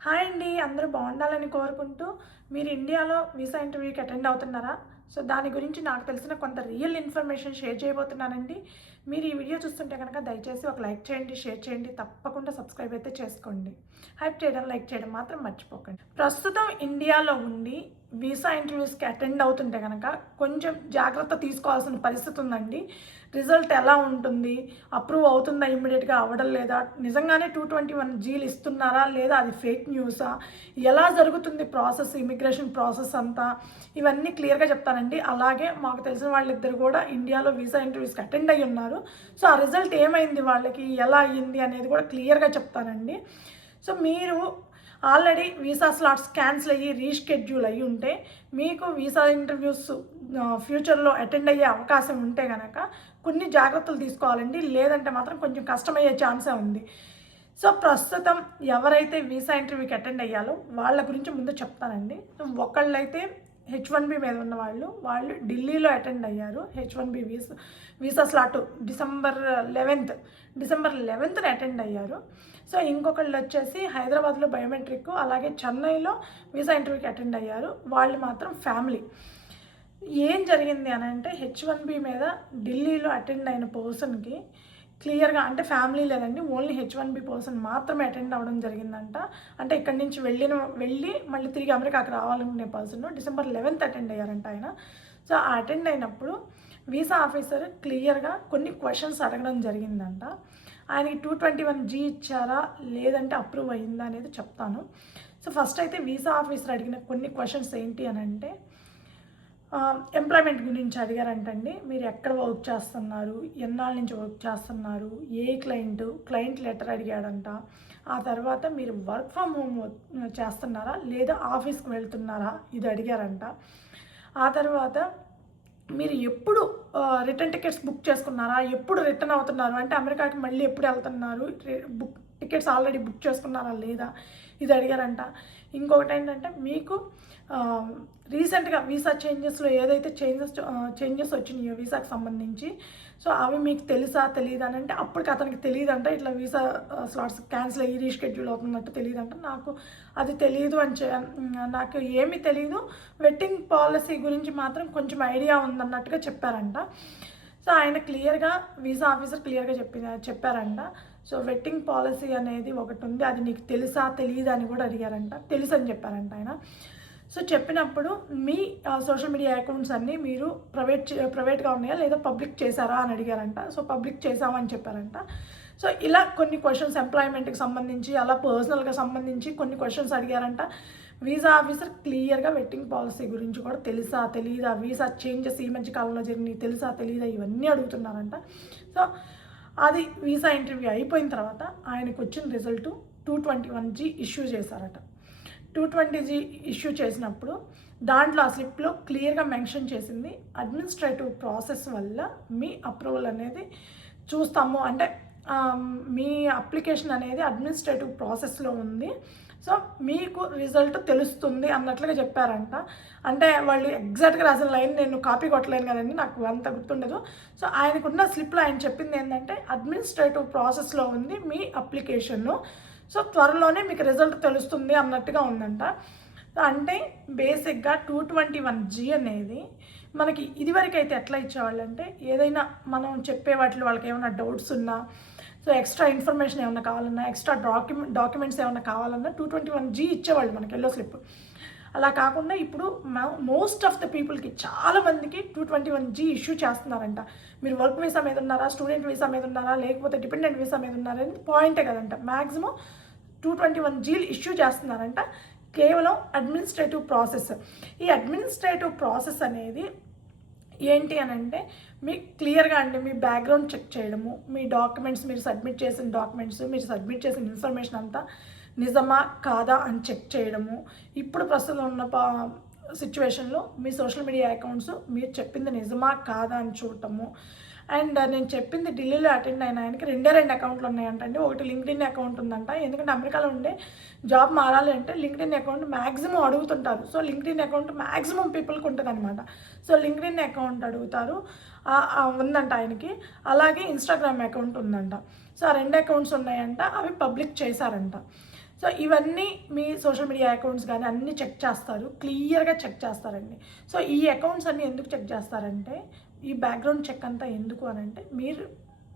Hi అండి. అందరూ బాగుండాలని కోరుకుంటూ మీరు ఇండియాలో వీసా ఇంటర్వ్యూకి అటెండ్ అవుతున్నారా? సో దాని గురించి నాకు తెలిసిన కొంత రియల్ ఇన్ఫర్మేషన్ షేర్ చేయబోతున్నానండి. మీరు ఈ వీడియో చూస్తుంటే కనుక దయచేసి ఒక లైక్ చేయండి, షేర్ చేయండి, తప్పకుండా సబ్స్క్రైబ్ అయితే చేసుకోండి. హైప్ చేయడం, లైక్ చేయడం మాత్రం మర్చిపోకండి. ప్రస్తుతం ఇండియాలో ఉండి వీసా ఇంటర్వ్యూస్కి అటెండ్ అవుతుంటే కనుక కొంచెం జాగ్రత్త తీసుకోవాల్సిన పరిస్థితి ఉందండి. రిజల్ట్ ఎలా ఉంటుంది, అప్రూవ్ అవుతుందా, ఇమ్మీడియట్గా అవ్వడం లేదా, నిజంగానే 221Gలు ఇస్తున్నారా లేదా, అది ఫేక్ న్యూసా, ఎలా జరుగుతుంది ప్రాసెస్, ఇమిగ్రేషన్ ప్రాసెస్ అంతా, ఇవన్నీ క్లియర్గా చెప్తానండి. అలాగే మాకు తెలిసిన వాళ్ళిద్దరు కూడా ఇండియాలో వీసా ఇంటర్వ్యూస్కి అటెండ్ అయ్యి ఉన్నారు. సో ఆ రిజల్ట్ ఏమైంది, వాళ్ళకి ఎలా అయ్యింది అనేది కూడా క్లియర్గా చెప్తానండి. సో మీరు ఆల్రెడీ వీసా స్లాట్స్ క్యాన్సిల్ అయ్యి రీషెడ్యూల్ అయ్యి ఉంటే మీకు వీసా ఇంటర్వ్యూస్ ఫ్యూచర్లో అటెండ్ అయ్యే అవకాశం ఉంటే కనుక కొన్ని జాగ్రత్తలు తీసుకోవాలండి. లేదంటే మాత్రం కొంచెం కష్టమయ్యే ఛాన్సే ఉంది. సో ప్రస్తుతం ఎవరైతే వీసా ఇంటర్వ్యూకి అటెండ్ అయ్యాలో వాళ్ళ గురించి ముందు చెప్తానండి. ఒకళ్ళైతే H1B మీద ఉన్న వాళ్ళు ఢిల్లీలో అటెండ్ అయ్యారు. H1B visa slot December 11th attend అయ్యారు. సో ఇంకొకళ్ళు వచ్చేసి హైదరాబాద్లో బయోమెట్రిక్, అలాగే చెన్నైలో వీసా ఇంటర్వ్యూకి అటెండ్ అయ్యారు. వాళ్ళు మాత్రం ఫ్యామిలీ. ఏం జరిగింది అని అంటే H1B మీద ఢిల్లీలో అటెండ్ అయిన పర్సన్కి క్లియర్గా, అంటే ఫ్యామిలీ లేదండి, ఓన్లీ H1B పర్సన్ మాత్రమే అటెండ్ అవ్వడం జరిగిందంట. అంటే ఇక్కడి నుంచి వెళ్ళి మళ్ళీ తిరిగి అమెరికాకి రావాలనుకునే పర్సన్ డిసెంబర్ 11th అటెండ్ అయ్యారంట ఆయన. సో ఆ అటెండ్ అయినప్పుడు వీసా ఆఫీసర్ క్లియర్గా కొన్ని క్వశ్చన్స్ అడగడం జరిగిందంట. ఆయనకి 221G ఇచ్చారా లేదంటే అప్రూవ్ అయ్యిందా అనేది చెప్తాను. సో ఫస్ట్ అయితే వీసా ఆఫీసర్ అడిగిన కొన్ని క్వశ్చన్స్ ఏంటి అని అంటే, ఎంప్లాయ్మెంట్ గురించి అడిగారంటండి. మీరు ఎక్కడ వర్క్ చేస్తున్నారు, ఎన్నాళ్ళ నుంచి వర్క్ చేస్తున్నారు, ఏ క్లయింట్ లెటర్ అడిగాడంట. ఆ తర్వాత మీరు వర్క్ ఫ్రమ్ హోమ్ చేస్తున్నారా లేదా ఆఫీస్కి వెళ్తున్నారా, ఇది అడిగారంట. ఆ తర్వాత మీరు ఎప్పుడు రిటర్న్ టికెట్స్ బుక్ చేసుకున్నారా, ఎప్పుడు రిటర్న్ అవుతున్నారు, అంటే అమెరికాకి మళ్ళీ ఎప్పుడు వెళ్తున్నారు, టికెట్స్ ఆల్రెడీ బుక్ చేసుకున్నారా లేదా, ఇది అడిగారంట. ఇంకొకటి ఏంటంటే మీకు రీసెంట్గా వీసా చేంజెస్లో ఏదైతే చేంజెస్ వచ్చినాయో వీసాకి సంబంధించి, సో అవి మీకు తెలుసా తెలియదు అని అంటే అప్పటికి అతనికి తెలియదంట. ఇట్లా వీసా స్లాట్స్ క్యాన్సిల్ అయ్యి రీషెడ్యూల్ అవుతున్నట్టు తెలియదంట. నాకు అది తెలియదు నాకు ఏమీ తెలియదు, వెట్టింగ్ పాలసీ గురించి మాత్రం కొంచెం ఐడియా ఉందన్నట్టుగా చెప్పారంట. సో ఆయన క్లియర్గా వీసా ఆఫీసర్ క్లియర్గా చెప్పారంట. సో వెట్టింగ్ పాలసీ అనేది ఒకటి ఉంది, అది నీకు తెలుసా తెలియదా అని కూడా అడిగారంట. తెలుసు అని చెప్పారంట ఆయన. సో చెప్పినప్పుడు మీ సోషల్ మీడియా అకౌంట్స్ అన్నీ మీరు ప్రైవేట్గా ఉన్నాయా లేదా పబ్లిక్ చేశారా అని అడిగారంట. సో పబ్లిక్ చేశామని చెప్పారంట. సో ఇలా కొన్ని క్వశ్చన్స్ ఎంప్లాయ్మెంట్కి సంబంధించి, అలా పర్సనల్గా సంబంధించి కొన్ని క్వశ్చన్స్ అడిగారంట. వీసా ఆఫీసర్ క్లియర్గా వెట్టింగ్ పాలసీ గురించి కూడా తెలుసా తెలీదా, వీసా చేంజెస్ ఈ మధ్య కాలంలో జరిగినాయి తెలుసా తెలీదా, ఇవన్నీ అడుగుతున్నారంట. సో అది వీసా ఇంటర్వ్యూ అయిపోయిన తర్వాత ఆయనకు వచ్చిన రిజల్ట్ 221G ఇష్యూ చేశారట. 220G ఇష్యూ చేసినప్పుడు దాంట్లో ఆ స్లిప్లో క్లియర్గా మెన్షన్ చేసింది, అడ్మినిస్ట్రేటివ్ ప్రాసెస్ వల్ల మీ అప్రూవల్ అనేది చూస్తాము, అంటే మీ అప్లికేషన్ అనేది అడ్మినిస్ట్రేటివ్ ప్రాసెస్లో ఉంది, సో మీకు రిజల్ట్ తెలుస్తుంది అన్నట్లుగా చెప్పారంట. అంటే వాళ్ళు ఎగ్జాక్ట్గా రాసిన లైన్ నేను కాపీ కొట్టలేను కదండి, నాకు అంత గుర్తుండదు. సో ఆయనకున్న స్లిప్లో ఆయన చెప్పింది ఏంటంటే అడ్మినిస్ట్రేటివ్ ప్రాసెస్లో ఉంది మీ అప్లికేషను, సో త్వరలోనే మీకు రిజల్ట్ తెలుస్తుంది అన్నట్టుగా ఉందంట. అంటే బేసిక్గా 221G అనేది మనకి ఇదివరకు అయితే ఎట్లా ఇచ్చేవాళ్ళంటే, ఏదైనా మనం చెప్పే వాటిలో వాళ్ళకి ఏమైనా డౌట్స్ ఉన్నా, సో ఎక్స్ట్రా ఇన్ఫర్మేషన్ ఏమైనా కావాలన్నా, ఎక్స్ట్రా డాక్యుమెంట్స్ ఏమైనా కావాలన్నా 221G ఇచ్చేవాళ్ళు మనకి ఎల్లో స్లిప్. అలా కాకుండా ఇప్పుడు మోస్ట్ ఆఫ్ ద పీపుల్కి చాలామందికి 221G ఇష్యూ చేస్తున్నారంట. మీరు వర్క్ వీసా మీద ఉన్నారా, స్టూడెంట్ వీసా మీద ఉన్నారా, లేకపోతే డిపెండెంట్ వీసా మీద ఉన్నారా అనేది పాయింటే కదంట. మ్యాక్సిమం 221Gలు ఇష్యూ చేస్తున్నారంట, కేవలం అడ్మినిస్ట్రేటివ్ ప్రాసెస్. ఈ అడ్మినిస్ట్రేటివ్ ప్రాసెస్ అనేది ఏంటి అని అంటే, మీకు క్లియర్గా అండి మీ బ్యాక్గ్రౌండ్ చెక్ చేయడము, మీ డాక్యుమెంట్స్, మీరు సబ్మిట్ చేసిన డాక్యుమెంట్స్, మీరు సబ్మిట్ చేసిన ఇన్ఫర్మేషన్ అంతా నిజమా కాదా అని చెక్ చేయడము, ఇప్పుడు ప్రస్తుతం ఉన్న సిచ్యువేషన్లో మీ సోషల్ మీడియా అకౌంట్స్ మీరు చెప్పింది నిజమా కాదా అని చూడటము. అండ్ నేను చెప్పింది ఢిల్లీలో అటెండ్ అయిన ఆయనకి రెండు అకౌంట్లు ఉన్నాయంటండి. ఒకటి లింక్డ్ఇన్ అకౌంట్ ఉందంట, ఎందుకంటే అమెరికాలో ఉండే జాబ్ మారాలి అంటే లింక్డ్ఇన్ అకౌంట్ మ్యాక్సిమం అడుగుతుంటారు. సో లింక్డ్ఇన్ అకౌంట్ మ్యాక్సిమం పీపుల్కి ఉంటుంది అనమాట. సో లింక్డ్ఇన్ అకౌంట్ అడుగుతారు, ఉందంట ఆయనకి. అలాగే ఇన్స్టాగ్రామ్ అకౌంట్ ఉందంట. సో ఆ రెండు అకౌంట్స్ ఉన్నాయంట, అవి పబ్లిక్ చేశారంట. సో ఇవన్నీ మీ సోషల్ మీడియా అకౌంట్స్ కానీ అన్నీ చెక్ చేస్తారు, క్లియర్గా చెక్ చేస్తారండి. సో ఈ అకౌంట్స్ అన్నీ ఎందుకు చెక్ చేస్తారంటే, ఈ బ్యాక్గ్రౌండ్ చెక్ అంతా ఎందుకు అని అంటే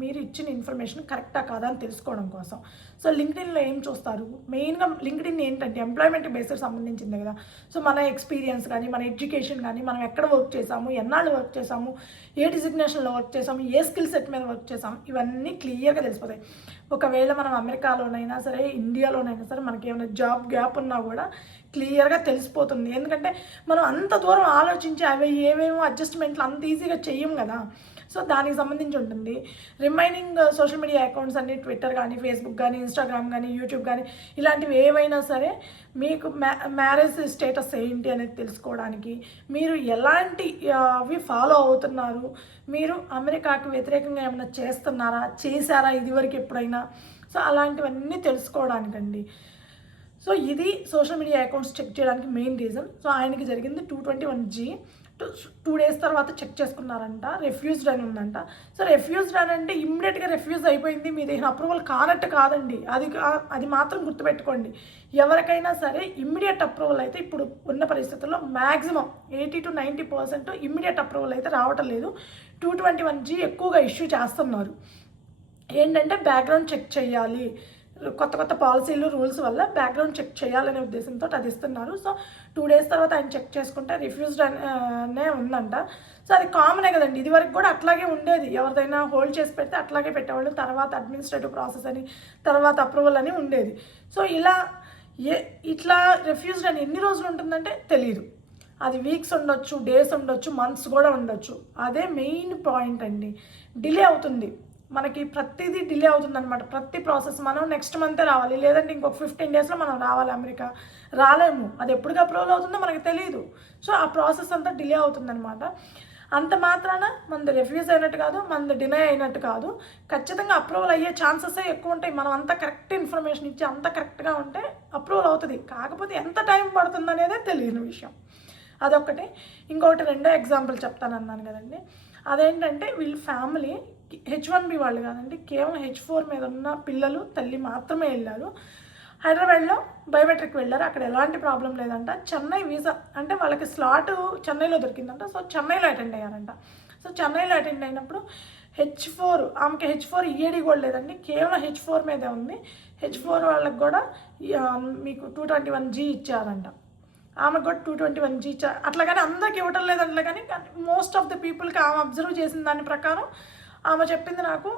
మీరు ఇచ్చిన ఇన్ఫర్మేషన్ కరెక్టా కాదా అని తెలుసుకోవడం కోసం. సో లింక్డ్ఇన్లో ఏం చూస్తారు, మెయిన్గా లింక్డ్ఇన్ ఏంటంటే ఎంప్లాయ్మెంట్ బేస్కి సంబంధించింది కదా. సో మన ఎక్స్పీరియన్స్ కానీ, మన ఎడ్యుకేషన్ కానీ, మనం ఎక్కడ వర్క్ చేసాము, ఎన్నాళ్ళు వర్క్ చేసాము, ఏ డిజిగ్నేషన్లో వర్క్ చేసాము, ఏ స్కిల్ సెట్ మీద వర్క్ చేసాము, ఇవన్నీ క్లియర్గా తెలిసిపోతాయి. ఒకవేళ మనం అమెరికాలోనైనా సరే, ఇండియాలోనైనా సరే, మనకి ఏమైనా జాబ్ గ్యాప్ ఉన్నా కూడా క్లియర్గా తెలిసిపోతుంది. ఎందుకంటే మనం అంత దూరం ఆలోచించి అవి ఏమేమో అడ్జస్ట్మెంట్లు అంత ఈజీగా చెయ్యం కదా. సో దానికి సంబంధించి ఉంటుంది. రిమైనింగ్ సోషల్ మీడియా అకౌంట్స్ అన్ని ట్విట్టర్ కానీ, ఫేస్బుక్ కానీ, ఇన్స్టాగ్రామ్ కానీ, యూట్యూబ్ కానీ, ఇలాంటివి ఏవైనా సరే మీకు మ్యారేజ్ స్టేటస్ ఏంటి అనేది తెలుసుకోవడానికి, మీరు ఎలాంటి అవి ఫాలో అవుతున్నారు, మీరు అమెరికాకి వ్యతిరేకంగా ఏమైనా చేశారా ఇదివరకు ఎప్పుడైనా, సో అలాంటివన్నీ తెలుసుకోవడానికండి. సో ఇది సోషల్ మీడియా అకౌంట్స్ చెక్ చేయడానికి మెయిన్ రీజన్. సో ఆయనకి జరిగింది 221G. 2 days తర్వాత చెక్ చేసుకున్నారంట, రెఫ్యూజ్డ్ అని ఉందంట. సో రెఫ్యూజ్డ్ అని అంటే ఇమ్మీడియట్గా రెఫ్యూజ్ అయిపోయింది, మీ దగ్గర అప్రూవల్ కానట్టు కాదండి. అది మాత్రం గుర్తుపెట్టుకోండి. ఎవరికైనా సరే ఇమ్మీడియట్ అప్రూవల్ అయితే ఇప్పుడు ఉన్న పరిస్థితుల్లో మ్యాక్సిమం 80 to 90% ఇమ్మీడియట్ అప్రూవల్ అయితే రావటం లేదు. 221G ఎక్కువగా ఇష్యూ చేస్తున్నారు. ఏంటంటే బ్యాక్గ్రౌండ్ చెక్ చేయాలి, కొత్త పాలసీలు రూల్స్ వల్ల బ్యాక్గ్రౌండ్ చెక్ చేయాలనే ఉద్దేశంతో అది ఇస్తున్నారు. సో 2 days తర్వాత ఆయన చెక్ చేసుకుంటే రిఫ్యూజ్డ్ అనే ఉందంట. సో అది కామనే కదండి, ఇది వరకు కూడా అట్లాగే ఉండేది. ఎవరిదైనా హోల్డ్ చేసి పెడితే అట్లాగే పెట్టేవాళ్ళు, తర్వాత అడ్మినిస్ట్రేటివ్ ప్రాసెస్ అని, తర్వాత అప్రూవల్ అని ఉండేది. సో ఇట్లా రిఫ్యూజ్డ్ అని ఎన్ని రోజులు ఉంటుందంటే తెలియదు. అది వీక్స్ ఉండొచ్చు, డేస్ ఉండొచ్చు, మంత్స్ కూడా ఉండొచ్చు. అదే మెయిన్ పాయింట్ అండి. డిలే అవుతుంది, మనకి ప్రతిదీ డిలే అవుతుందన్నమాట. ప్రతి ప్రాసెస్ మనం నెక్స్ట్ మంతే రావాలి, లేదంటే ఇంకొక 15 daysలో మనం రావాలి అమెరికా. రాలేము, అది ఎప్పటికి అప్రూవల్ అవుతుందో మనకు తెలియదు. సో ఆ ప్రాసెస్ అంతా డిలే అవుతుందన్నమాట. అంత మాత్రాన మనది రిఫ్యూజ్ అయినట్టు కాదు, మనది డినై అయినట్టు కాదు. ఖచ్చితంగా అప్రూవల్ అయ్యే ఛాన్సెస్ ఎక్కువ ఉంటాయి. మనం అంతా కరెక్ట్ ఇన్ఫర్మేషన్ ఇచ్చి అంత కరెక్ట్గా ఉంటే అప్రూవల్ అవుతుంది. కాకపోతే ఎంత టైం పడుతుంది అనేదే తెలియని విషయం. అదొకటి. ఇంకొకటి రెండో ఎగ్జాంపుల్ చెప్తానన్నాను కదండి. అదేంటంటే వీళ్ళ ఫ్యామిలీ H1B వాళ్ళు కాదండి, కేవలం H4 మీద ఉన్న పిల్లలు, తల్లి మాత్రమే వెళ్ళారు. హైదరాబాద్లో బయోమెట్రిక్ వెళ్ళారు, అక్కడ ఎలాంటి ప్రాబ్లం లేదంట. చెన్నై వీసా అంటే వాళ్ళకి స్లాట్ చెన్నైలో దొరికిందంట. సో చెన్నైలో అటెండ్ అయ్యారంట. సో చెన్నైలో అటెండ్ అయినప్పుడు H4, ఆమెకి H4 EAD కూడా లేదండి, కేవలం H4 మీదే ఉంది. H4 వాళ్ళకి కూడా మీకు 221G ఇచ్చారంట. ఆమెకు కూడా 221G ఇచ్చారు. అట్లాగని అందరికి ఇవ్వటం లేదంటే కానీ మోస్ట్ ఆఫ్ ద పీపుల్కి ఆమె అబ్జర్వ్ చేసిన దాని ప్రకారం, ఆమె చెప్పింది నాకు,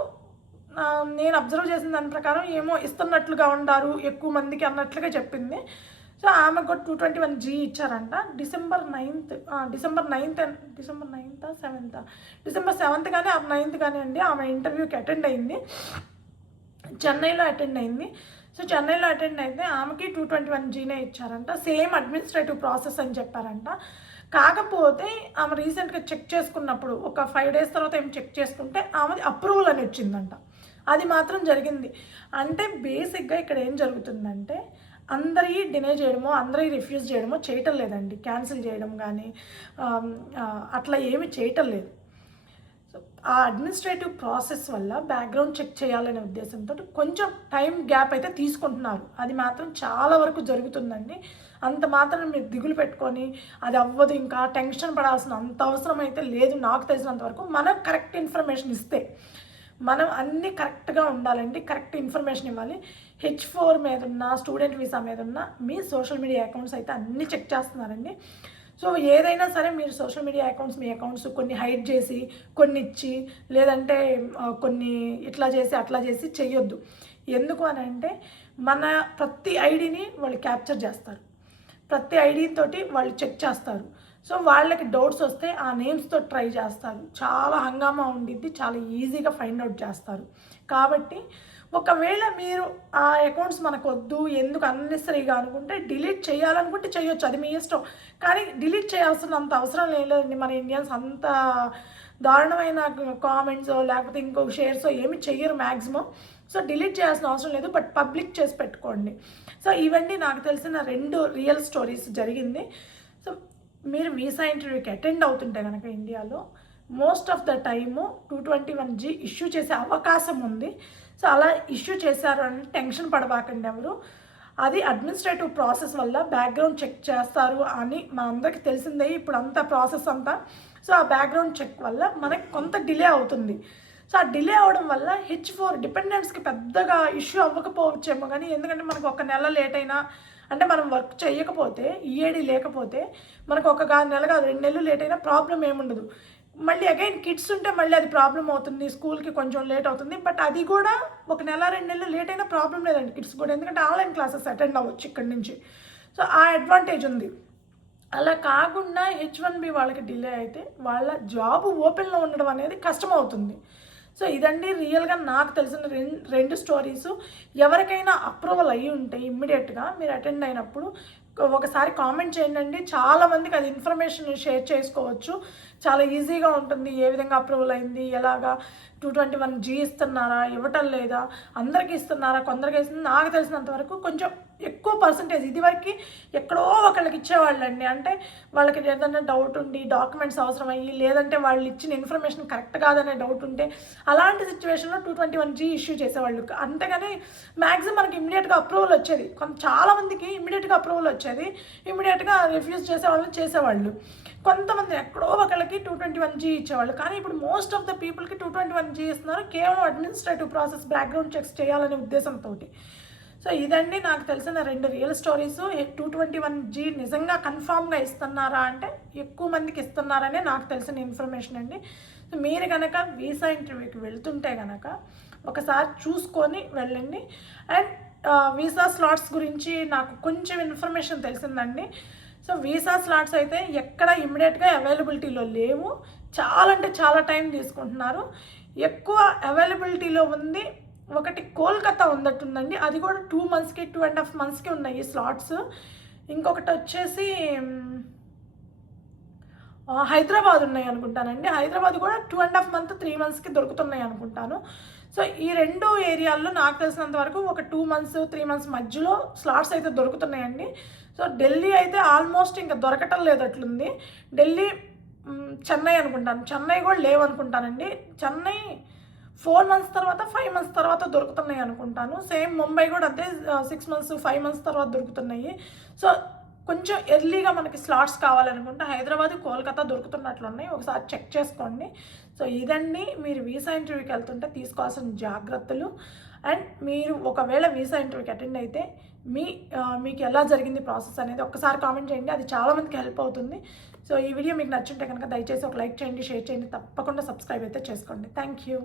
నేను అబ్జర్వ్ చేసిన దాని ప్రకారం ఏమో ఇస్తున్నట్లుగా ఉండారు ఎక్కువ మందికి అన్నట్లుగా చెప్పింది. సో ఆమెకు కూడా 221G ఇచ్చారంట. డిసెంబర్ 7th కానీ 9th కానీ అండి ఆమె ఇంటర్వ్యూకి అటెండ్ అయింది, చెన్నైలో అటెండ్ అయింది. సో చెన్నైలో అటెండ్ అయితే ఆమెకి 221Gనే ఇచ్చారంట. సేమ్ అడ్మినిస్ట్రేటివ్ ప్రాసెస్ అని చెప్పారంట. కాకపోతే ఆమె రీసెంట్గా చెక్ చేసుకున్నప్పుడు ఒక 5 days తర్వాత ఏం చెక్ చేసుకుంటే ఆమెది అప్రూవల్ అని వచ్చిందంట. అది మాత్రం జరిగింది. అంటే బేసిక్గా ఇక్కడ ఏం జరుగుతుందంటే అందరి డినై చేయడమో, అందరి రిఫ్యూజ్ చేయడమో చేయటం లేదండి, క్యాన్సిల్ చేయడం కానీ అట్లా ఏమి చేయటం లేదు. సో ఆ అడ్మినిస్ట్రేటివ్ ప్రాసెస్ వల్ల బ్యాక్గ్రౌండ్ చెక్ చేయాలనే ఉద్దేశంతో కొంచెం టైం గ్యాప్ అయితే తీసుకుంటున్నారు. అది మాత్రం చాలా వరకు జరుగుతుందండి. అంత మాత్రం మీరు దిగులు పెట్టుకొని అది అవ్వదు, ఇంకా టెన్షన్ పడాల్సిన అంత అవసరం అయితే లేదు. నాకు తెలిసినంత వరకు మనం కరెక్ట్ ఇన్ఫర్మేషన్ ఇస్తే, మనం అన్నీ కరెక్ట్గా ఉండాలండి, కరెక్ట్ ఇన్ఫర్మేషన్ ఇవ్వాలి. H4 మీద ఉన్న, స్టూడెంట్ వీసా మీద ఉన్న మీ సోషల్ మీడియా అకౌంట్స్ అయితే అన్నీ చెక్ చేస్తున్నారండి. సో ఏదైనా సరే మీరు సోషల్ మీడియా అకౌంట్స్, మీ అకౌంట్స్ కొన్ని హైడ్ చేసి, కొన్ని ఇచ్చి, లేదంటే కొన్ని ఇట్లా చేసి అట్లా చేసి చెయ్యొద్దు. ఎందుకు అని అంటే మన ప్రతి ఐడిని వాళ్ళు క్యాప్చర్ చేస్తారు, ప్రతి ఐడితోటి వాళ్ళు చెక్ చేస్తారు. సో వాళ్ళకి డౌట్స్ వస్తే ఆ నేమ్స్తో ట్రై చేస్తారు. చాలా హంగామా ఉండిద్ది, చాలా ఈజీగా ఫైండ్ అవుట్ చేస్తారు. కాబట్టి ఒకవేళ మీరు ఆ అకౌంట్స్ మనకు వద్దు, ఎందుకు అన్నెసరీగా అనుకుంటే డిలీట్ చేయాలనుకుంటే చేయొచ్చు, అది మీ ఇష్టం. కానీ డిలీట్ చేయాల్సినంత అవసరం లేదండి. మన ఇండియన్స్ అంత దారుణమైన కామెంట్స్ లేకపోతే ఇంకొక షేర్స్ ఏమి చెయ్యరు మ్యాక్సిమం. సో డిలీట్ చేయాల్సిన అవసరం లేదు, బట్ పబ్లిక్ చేసి పెట్టుకోండి. సో ఇవన్నీ నాకు తెలిసిన 2 రియల్ స్టోరీస్ జరిగింది. సో మీరు వీసా ఇంటర్వ్యూకి అటెండ్ అవుతుంటే కనుక ఇండియాలో most of the time 221G issue చేసే అవకాశం ఉంది. సో అలా ఇష్యూ చేశారు అని టెన్షన్ పడబాకండి ఎవరు. అది అడ్మినిస్ట్రేటివ్ ప్రాసెస్ వల్ల బ్యాక్గ్రౌండ్ చెక్ చేస్తారు అని మనందరికీ తెలిసిందే ఇప్పుడు అంతా ప్రాసెస్ అంతా. సో ఆ బ్యాక్గ్రౌండ్ చెక్ వల్ల మనకి కొంత డిలే అవుతుంది. సో ఆ డిలే అవ్వడం వల్ల H4 డిపెండెంట్స్కి పెద్దగా ఇష్యూ అవ్వకపోవచ్చేమో, కానీ ఎందుకంటే మనకు 1 నెల లేట్ అయినా, అంటే మనం వర్క్ చేయకపోతే ఈఏడి లేకపోతే మనకు 1 నెల కాదు 2 నెలలు లేట్ అయినా ప్రాబ్లం ఏముండదు. మళ్ళీ అగైన్ కిడ్స్ ఉంటే మళ్ళీ అది ప్రాబ్లం అవుతుంది, స్కూల్కి కొంచెం లేట్ అవుతుంది. బట్ అది కూడా 1 నెల 2 నెలలు లేట్ అయినా ప్రాబ్లం లేదండి కిడ్స్ కూడా, ఎందుకంటే ఆన్లైన్ క్లాసెస్ అటెండ్ అవ్వచ్చు ఇక్కడి నుంచి. సో ఆ అడ్వాంటేజ్ ఉంది. అలా కాకుండా H1B వాళ్ళకి డిలే అయితే వాళ్ళ జాబ్ ఓపెన్లో ఉండడం అనేది కష్టమవుతుంది. సో ఇదండి రియల్గా నాకు తెలిసిన రెండు స్టోరీసు. ఎవరికైనా అప్రూవల్ అయ్యి ఉంటే ఇమ్మీడియట్గా మీరు అటెండ్ అయినప్పుడు ఒకసారి కామెంట్ చేయండి. చాలామందికి అది ఇన్ఫర్మేషన్ షేర్ చేసుకోవచ్చు, చాలా ఈజీగా ఉంటుంది. ఏ విధంగా అప్రూవల్ అయింది, ఎలాగా 221G ఇస్తున్నారా, ఇవ్వటం లేదా, అందరికీ ఇస్తున్నారా, కొందరికి ఇస్తుంది. నాకు తెలిసినంత వరకు కొంచెం ఎక్కువ పర్సంటేజ్. ఇదివరకు ఎక్కడో ఒకళ్ళకి ఇచ్చేవాళ్ళండి, అంటే వాళ్ళకి ఏదైనా డౌట్ ఉండి డాక్యుమెంట్స్ అవసరం అయ్యి, లేదంటే వాళ్ళు ఇచ్చిన ఇన్ఫర్మేషన్ కరెక్ట్ కాదనే డౌట్ ఉంటే అలాంటి సిచ్యువేషన్లో 221G ఇష్యూ చేసేవాళ్ళు. అంతేగాని మ్యాక్సిమం మనకి ఇమ్మీడియట్గా అప్రూవల్ వచ్చేది. చాలామందికి ఇమ్మీడియట్గా అప్రూవల్ వచ్చేది, ఇమ్మీడియట్గా రిఫ్యూజ్ చేసేవాళ్ళు. కొంతమంది ఎక్కడో ఒకళ్ళకి 221G ఇచ్చేవాళ్ళు. కానీ ఇప్పుడు మోస్ట్ ఆఫ్ ద పీపుల్కి 221G ఇస్తున్నారు, కేవలం అడ్మినిస్ట్రేటివ్ ప్రాసెస్ బ్యాక్గ్రౌండ్ చెక్స్ చేయాలనే ఉద్దేశంతో. సో ఇదండి నాకు తెలిసిన 2 రియల్ స్టోరీస్. 221G నిజంగా కన్ఫామ్గా ఇస్తున్నారా అంటే ఎక్కువ మందికి ఇస్తున్నారనే నాకు తెలిసిన ఇన్ఫర్మేషన్ అండి. సో మీరు కనుక వీసా ఇంటర్వ్యూకి వెళ్తుంటే కనుక ఒకసారి చూసుకొని వెళ్ళండి. అండ్ వీసా స్లాట్స్ గురించి నాకు కొంచెం ఇన్ఫర్మేషన్ తెలిసిందండి. సో వీసా స్లాట్స్ అయితే ఎక్కడ ఇమ్మీడియట్గా అవైలబిలిటీలో లేవు, చాలా అంటే చాలా టైం తీసుకుంటున్నారు. ఎక్కువ అవైలబిలిటీలో ఉంది ఒకటి కోల్కతా ఉన్నట్టుందండి, అది కూడా 2 monthsకి 2.5 monthsకి ఉన్నాయి స్లాట్స్. ఇంకొకటి వచ్చేసి హైదరాబాద్ ఉన్నాయి అనుకుంటానండి, హైదరాబాద్ కూడా 2.5 months 3 monthsకి దొరుకుతున్నాయి అనుకుంటాను. సో ఈ 2 ఏరియాల్లో నాకు తెలిసినంత వరకు ఒక 2 months 3 months మధ్యలో స్లాట్స్ అయితే దొరుకుతున్నాయండి. సో ఢిల్లీ అయితే ఆల్మోస్ట్ ఇంకా దొరకటం లేదు అట్లుంది. ఢిల్లీ, చెన్నై అనుకుంటాను, చెన్నై కూడా లేవనుకుంటానండి. చెన్నై 4 months తర్వాత 5 months తర్వాత దొరుకుతున్నాయి అనుకుంటాను. సేమ్ ముంబై కూడా అంతే, 6 months 5 months తర్వాత దొరుకుతున్నాయి. సో కొంచెం ఎర్లీగా మనకి స్లాట్స్ కావాలనుకుంటే హైదరాబాద్, కోల్కతా దొరుకుతున్నట్లున్నాయి, ఒకసారి చెక్ చేసుకోండి. సో ఇదండి మీరు వీసా ఇంటర్వ్యూకి వెళ్తుంటే తీసుకోవాల్సిన జాగ్రత్తలు. అండ్ మీరు ఒకవేళ వీసా ఇంటర్వ్యూకి అటెండ్ అయితే మీకు ఎలా జరిగింది ప్రాసెస్ అనేది ఒక్కసారి కామెంట్ చేయండి, అది చాలామందికి హెల్ప్ అవుతుంది. సో ఈ వీడియో మీకు నచ్చుంటే కనుక దయచేసి ఒక లైక్ చేయండి, షేర్ చేయండి, తప్పకుండా సబ్స్క్రైబ్ అయితే చేసుకోండి. Thank you.